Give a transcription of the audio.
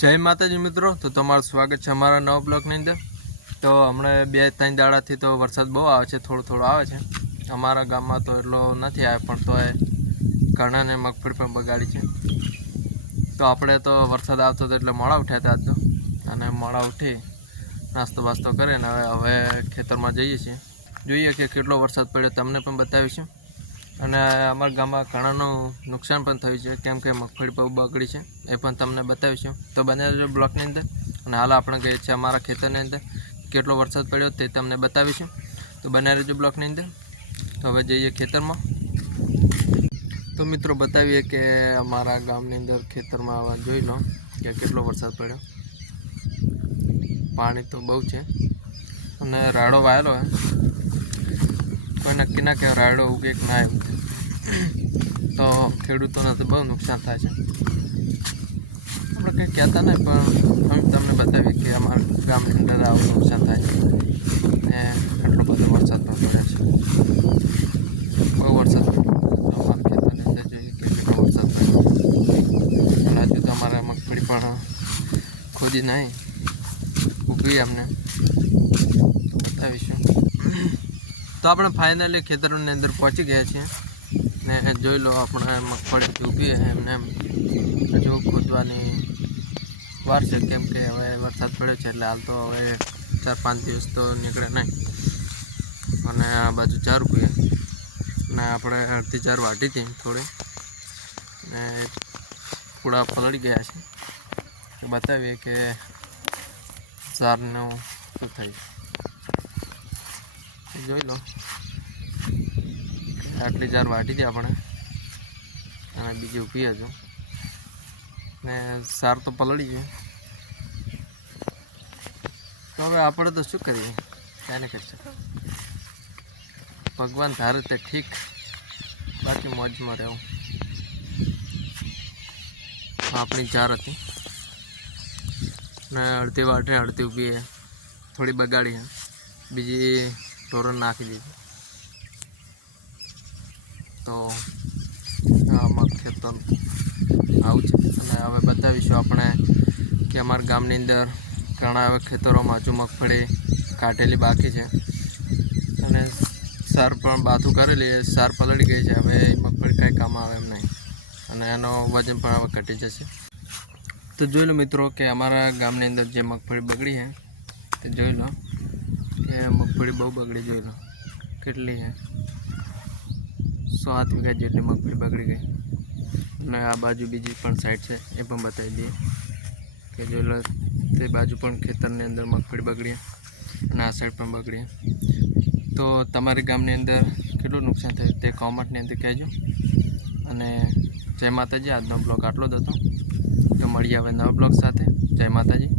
जय माताजी मित्रों। तो तमारुं स्वागत है अमरा नवा ब्लॉगनी अंदर। तो हमणे 2-3 दाड़ाथी तो वरसाद बहुत आवे छे, थोड़ो थोड़ो आवे छे। अमारा गाममां तो एटलो नथी आव्यो पण तोय घणाने मगफળી पण बगाड़ी छे। तो आपणे तो वरसाद आवतो तो एटले मोड़ा उठ्या था आज तो, अने मोड़ा उठी नास्तो बास्तो करीने हवे खेतरमां जईए छीए। जोईए के केटलो वरसाद पड्यो तमने पण बतावीशुं। અને અમારા ગામમાં ઘણાનું નુકસાન પણ થયું છે, કેમ કે મગફળી બહુ બગડી છે, એ પણ તમને બતાવીશું। તો બને રહેજો બ્લોકની અંદર। અને હાલ આપણે ગઈએ છીએ અમારા ખેતરની અંદર, કેટલો વરસાદ પડ્યો તે તમને બતાવીશું। તો બને રહેજો બ્લોકની અંદર। તો હવે જઈએ ખેતરમાં। તો મિત્રો બતાવીએ કે અમારા ગામની અંદર ખેતરમાં જોઈ લો કે કેટલો વરસાદ પડ્યો। પાણી તો બહુ છે અને રાડો વાયેલો હે, कोई नक्की ना के रायडो उगे कि ना उगे तो खेडूतों तो बहुत नुकसान थाय छे। આપણે કંઈ કહેતા નહીં પણ અમે તમને બતાવીએ કે અમારા ગામની અંદર આવું નુકસાન થાય છે ને આટલો બધો વરસાદ પણ પડે છે, બહુ વરસાદ પડ્યો। અમારા ખેતરની અંદર જોઈએ કે કેટલો વરસાદ પડ્યો અને હજુ તો અમારે મગફળી પણ ખોદી નહીં ઉગી અમને તો બતાવીશું। तो આપણે फाइनली ખેતરોની અંદર પહોંચી ગયા છીએ ને જોઈ લો આપણે મગફળી ઉગી છે એમને એમ હજુ ખોદવાની વાર છે, કેમ કે હવે વરસાદ પડ્યો છે એટલે હાલ તો હવે 4-5 દિવસ તો નીકળે નહીં। અને આ બાજુ 4 ઉગી ને આપણે અડધી 4 વાટી હતી થોડી ને પૂળા પલળી ગયા છે, તો બતાવીએ કે 4નું શું થાય। જોઈ લો આટલી 4 વાટી હતી આપણે અને બીજી ઊભી હજુ ને 4 તો પલળી ગઈ। તો હવે આપણે તો શું કરીએ, ક્યાં નહીં કરી શકીએ, ભગવાન ધારે તે ઠીક, બાકી મોજમાં રહેવું। આપણી 4 હતી ને અડધી વાટી અડધી ઊભી છે, થોડી બગાડી છે, બીજી ઢોરણ નાખી દીધી। તો આમાં ખેતર આવું છે અને હવે બતાવીશું આપણે કે અમારા ગામની અંદર ઘણા હવે ખેતરોમાં હજુ મગફળી કાઢેલી બાકી છે અને સાર પણ બાથું કરેલી, સાર પલળી ગઈ છે, હવે મગફળી કાંઈ કામ આવે એમ નહીં અને એનો વજન પણ હવે ઘટી જશે। તો જોઈ લો મિત્રો કે અમારા ગામની અંદર જે મગફળી બગડી છે તે જોઈ લો કે મગફળી બહુ બગડી, જોઈ લો કેટલી છે, 7 વીઘા જેટલી મગફળી બગડી ગઈ। અને આ બાજુ બીજી પણ સાઈડ છે એ પણ બતાવી દઈએ કે જોઈ લો તે બાજુ પણ ખેતરની અંદર મગફળી બગડી અને આ સાઈડ પણ બગડી। તો તમારી ગામની અંદર કેટલું નુકસાન થયું તે કોમેન્ટની અંદર કહેજો। અને જય માતાજી। આજનો બ્લોગ આટલો જ હતો, તો મળીએ હવે નવા બ્લોગ સાથે। જય માતાજી।